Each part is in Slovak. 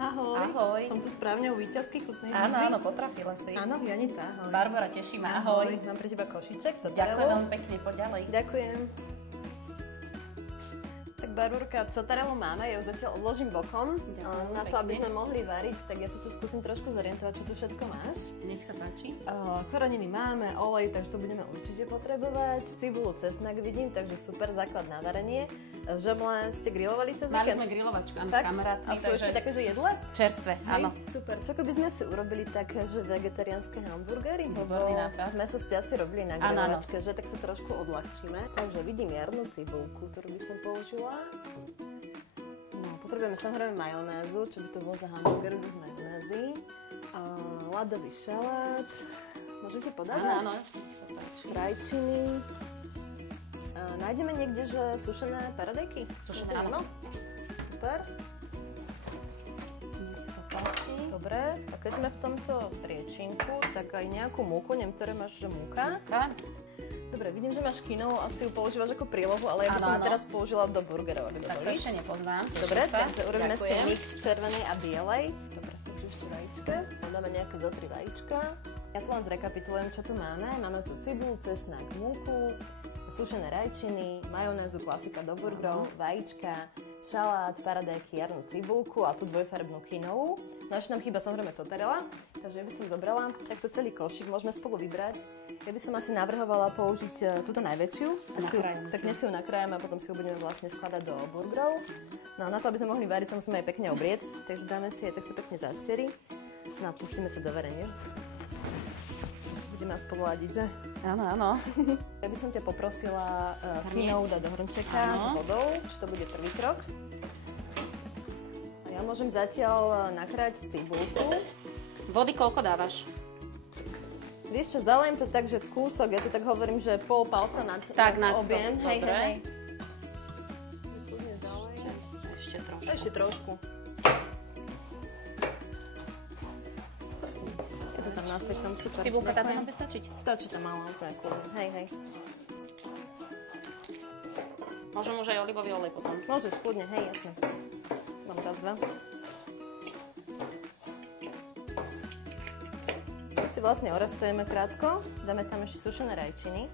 Ahoj. Ahoj. Som tu správne u víťazky chutnej Áno, výzvy? áno, potrafila si. Áno, Janica, ahoj. Barbara, teším, ahoj. Mám pre teba košiček. Ďakujem veľmi pekne, poď ďalej. Ďakujem. Tak Barborka, cotarelu máme, ja ju zatiaľ odložím bokom. Ďakujem Na to, pekne. aby sme mohli variť, tak ja sa tu skúsim trošku zorientovať, čo tu všetko máš. Nech sa páči. Koreniny máme, olej, takže to budeme určite potrebovať. Cibulu, cesnak vidím, takže super základ na varenie. Žemle ste grilovali cez Mali víkend? sme grilovačku, áno, s Tak? kamarátmi. A sú ešte také, že jedle? Čerstvé, áno. Hej, super. Čo keby sme si urobili také, že vegetariánske hamburgery? Výborný nápad. Meso ste asi robili na Áno, áno. grilovačke, že tak to trošku odľahčíme. Takže vidím jarnú cibulku, ktorú by som použila. No, potrebujeme samozrejme majonézu, čo by to bolo za hamburger bez majonézy. Ľadový šalát. Môžem ti podať? Áno, áno, nech sa páči. Rajčiny. Nájdeme niekde, že sušené paradajky? Sušené, áno. Super. Nech sa páči. Dobre, a keď sme v tomto priečinku, tak aj nejakú múku, neviem, ktoré máš, že múka. Dobre, vidím, že máš quinoa, asi ju používaš ako prílohu, ale ja by Áno, som áno. teraz použila do burgerov, ak Tak to dovolíš. ešte nepoznám. Dobre, Teším sa. takže urobíme si Ďakujem. mix červenej a bielej. Dobre, takže ešte vajíčka. Dáme nejaké zo 3 vajíčka. Ja tu len zrekapitulujem, čo tu máme. Máme tu cibulu, cesnak, múku, sušené rajčiny, majonézu, klasika do burgerov, vajíčka, šalát, paradajky, jarnú cibulku a tú dvojfarbnú quinoa. No ešte nám chýba samozrejme cotarela, takže ja by som zobrala takto celý košík, môžeme spolu vybrať. Ja by som asi navrhovala použiť túto najväčšiu, tak dnes si ju nakrájame a potom si ju budeme vlastne skladať do burgerov. No a na to, aby sme mohli variť, sa musíme aj pekne obliecť, takže dáme si aj takto pekne zástiery. No a pustíme sa do varenia. Budeme nás spolu ladiť, že? Áno, áno. Ja by som ťa poprosila quinoa dať do hrnčeka s vodou, či to bude prvý krok. A ja môžem zatiaľ nakrájať cibulku. Vody koľko dávaš? Vieš čo, zalejím to tak, že kúsok, ja to tak hovorím, že pol palca nad objem. to. Dobre. Kľudne zalejím. Ešte trošku. Ešte trošku. Ja to tam nasvietlam, super. Cibulka táto Ďakujem. nám bude stačiť? Stačí to malo, úplne kľudne. Hej, hej. Môžem už aj olivový olej potom. Môžeš, kľudne, hej, jasne. Mám raz, dva. To si vlastne orastujeme krátko. Dáme tam ešte sušené rajčiny.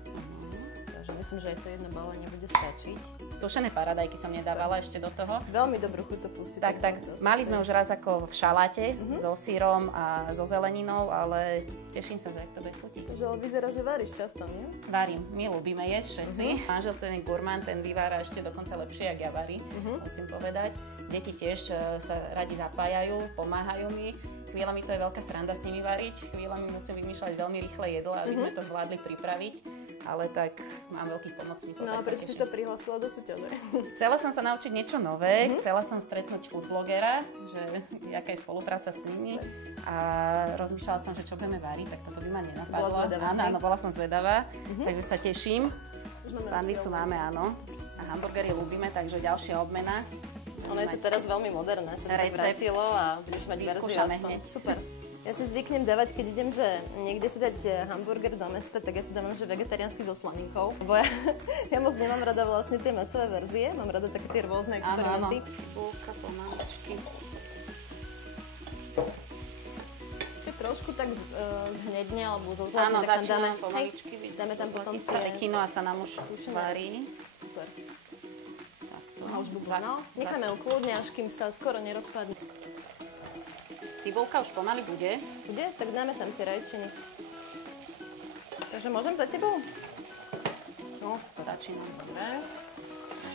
Takže myslím, že aj to jedno balenie bude stačiť. Tušené paradajky som nedávala ešte do toho. Veľmi dobrú chuť to pustí. Tak, mali sme už raz ako v šaláte so sírom a so zeleninou, ale teším sa, že ak to bude chutiť. Takže ale vyzerá, že varíš často, nie? Varím, my ľúbime jesť všetci. Manžel ten je gurmán, ten vyvára ešte dokonca lepšie, jak ja varím, musím povedať. Deti tiež sa radi zapájajú, pomáhajú mi. Chvíľami to je veľká sranda s nimi variť, chvíľami musím vymýšľať veľmi rýchle jedlo, aby sme to zvládli pripraviť. Ale tak mám veľkých pomocníkov. No a prečo si sa prihlásila do súťaže? Chcela som sa naučiť niečo nové, chcela som stretnúť food blogera, že jaká je spolupráca s nimi a rozmýšľala som, že čo budeme variť, tak toto by ma nenapadlo. Bola zvedavá, Áno, bola som zvedavá, takže sa teším. Pánvicu máme, áno. A hamburgery ľúbime, takže ďalšia obmena. Ono je to teraz veľmi moderné, sa to tak Recept. vrátilo a budeš mať verziu Vyskúšané aspoň. hneď. Super. Ja si zvyknem dávať, keď idem, že niekde si dať hamburger do mesta, tak ja si dávam, že vegetariánsky so slaninkou. Lebo ja moc nemám rada vlastne tie mäsové verzie, mám rada také tie rôzne experimenty. Áno, cibulka, pomaličky. Trošku tak zhnedne alebo zozladne, Áno, tak tam dáme, začínam pomaličky. dáme tam potom tie quinoa sa nám už sušené varí. Super. Takto. A už bubla, no. Necháme ju kľudne, až kým sa skoro nerozpadne. Cibulka už pomaly bude. Bude? Tak dáme tam tie rajčiny. Takže môžem za tebou? No, stačí nám dobre.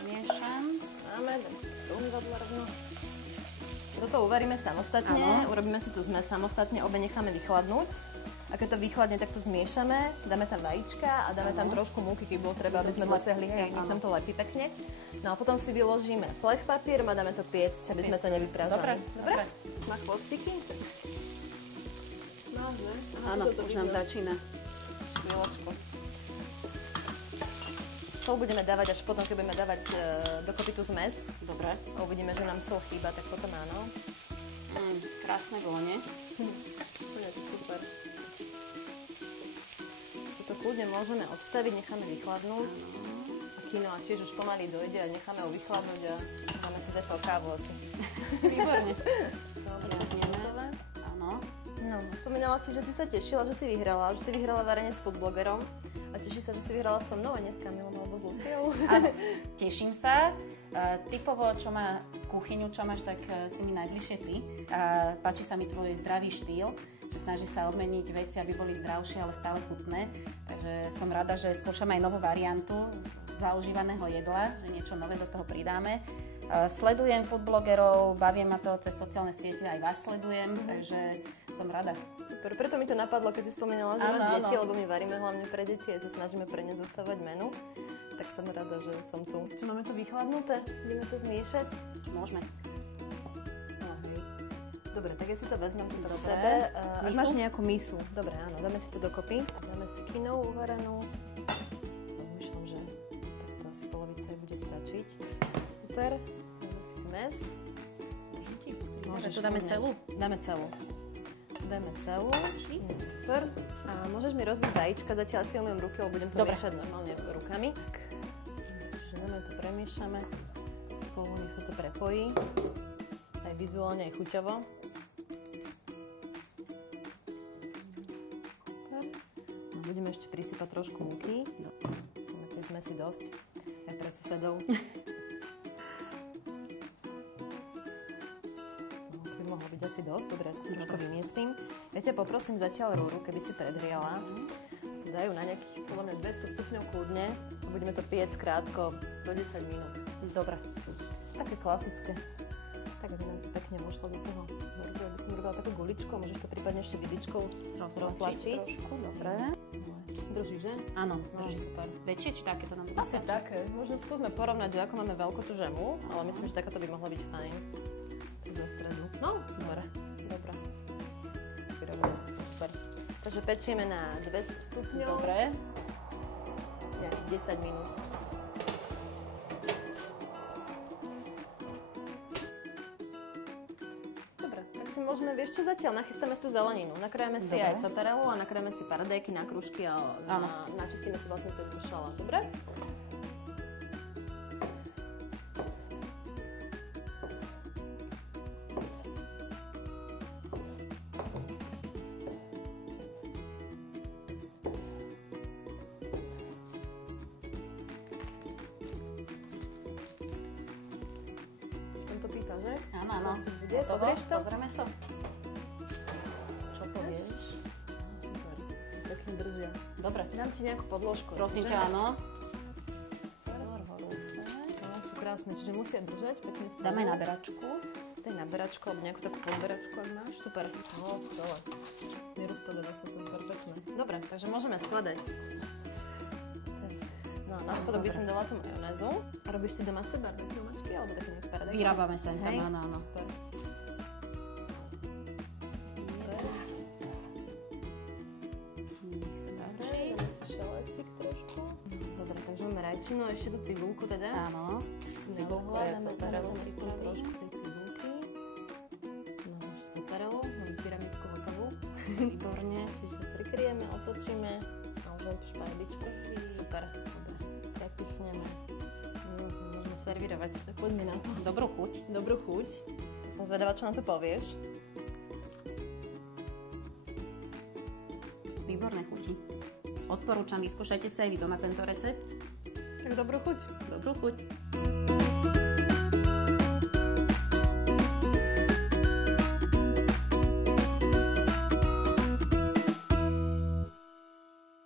Miešam. Máme, tu umývadlo rovno. Toto uvaríme samostatne, urobíme si tú zmes samostatne, obe necháme vychladnúť. A keď to vychladne, tak to zmiešame, dáme tam vajíčka a dáme tam trošku múky, keď bolo treba, aby sme dosiahli, hej, nech nám to lepí pekne. No a potom si vyložíme plech papír a dáme to piecť, aby sme to nevyprážali. Dobre. Má chvostiky? No, že? Áno, už nám začína. Chvíľočku. Sol budeme dávať až potom, keď budeme dávať dokopy tú zmes. Dobre. A uvidíme, že nám sol chýba, tak potom áno. Krásne vône. Je to super. Toto kľudne môžeme odstaviť, necháme vychladnúť. A quinoa tiež už pomaly dojde a necháme ho vychladnúť a dáme si zatiaľ kávu asi. Výborne. Dobre. No, spomínala si, že si sa tešila, že si vyhrala varenie s foodblogerom a teší sa, že si vyhrala so mnou a nie s Kamilom alebo s Luciou. Áno, teším sa. Typovo, čo má kuchyňu, čo máš, tak si mi najbližšie ty. Páči sa mi tvoj zdravý štýl, že snažíš sa obmeniť veci, aby boli zdravšie, ale stále chutné. Takže som rada, že skúšame aj novú variantu zaužívaného jedla, že niečo nové do toho pridáme. Sledujem foodblogerov, baví ma to cez sociálne siete, aj vás sledujem, takže som rada. Super, preto mi to napadlo, keď si spomínala, že máš deti, lebo my varíme hlavne pre deti a sa snažíme pre ne zostavať menu. Tak som rada, že som tu. Čo, máme to vychladnuté? Ideme to zmiešať? Môžeme. No, hej. Dobre, tak ja si to vezmem tu pre sebe. Ak máš nejakú misu. Dobre, áno, dáme si to dokopy. Dáme si kynou uvarenú. Myšľam, že takto asi polovica bude stačiť. Super. Dáme si zmes. Môžeš, to dáme celú? Dáme celú. Super. A môžeš mi rozbiť vajíčka, zatiaľ si umiem ruky, lebo budem to miešať normálne rukami. Čiže dáme to premiešame. Spolu nech sa to prepojí. Aj vizuálne, aj chuťovo. Super. No, budeme ešte prisypať trošku múky. Máme tej zmesi dosť. Aj pre susedov. Mohlo byť asi dosť, dobre, ja to trošku vymiestím. Ja ťa poprosím zatiaľ rúru, keby si predhriala. Dajú na nejakých, podľa mňa 200 stupňov kľudne a budeme to piecť krátko, do 10 minút. Dobre. Také klasické. Tak aby nám to pekne vošlo do toho. Dobre, by som robila takú guličku a môžeš to prípadne ešte vidičkou roztlačiť. Dobre. Držíš, že? Áno, drží. Super. Väčšie či také to nám bude? Asi také. Možno skúsme porovnať, že ako máme veľkú tú žemu, ale myslím, že takáto by mohla byť fajn. Do stredu. No, super. Dobre. Super. Takže pečieme na 200 stupňov. Dobre. Nejakých 10 minút. Dobre, tak si môžeme, vieš čo, zatiaľ nachystáme si tú zeleninu. Nakrájame si aj cotarelu a nakrájame si paradajky na krúžky a načistíme si vlastne ten šalát. Dobre? Že? Áno. Pozrieš to? Pozrieme to. Čo povieš? Super. Pekne držia. Dobre. Dám ti nejakú podložku. Prosím ťa, áno. Horúce. Sú krásne, čiže musia držať pekne spolu. Dáme naberačku. Daj naberačku, alebo nejakú takú podberačku, ak máš. Super. No, skvelé. Nerozpadáva sa to, perfektné. Dobre, takže môžeme skladať. No, na spodok by som dala tú majonézu. A robíš si domáce barbecue mačky, alebo také nejaké paradajky? Vyrábame sem tam, áno. Super. Super. Nech sa páči. Dáme si šalátik trošku. Dobre, takže máme rajčinu a ešte tú cibulku teda. Áno. Cibulku a cotarelu aspoň trošku tej cibulky. No, ešte cotarelu. Máme pyramidku hotovú. Výborne. Čiže prikryjeme, otočíme a už len tú špajdičku. Super. Prepichneme. Môžeme servírovať. Poďme na to. Dobrú chuť. Dobrú chuť. Ja som zvedavá, čo na to povieš. Výborné chuti. Odporúčam, vyskúšajte si aj vy doma tento recept. Tak dobrú chuť. Dobrú chuť.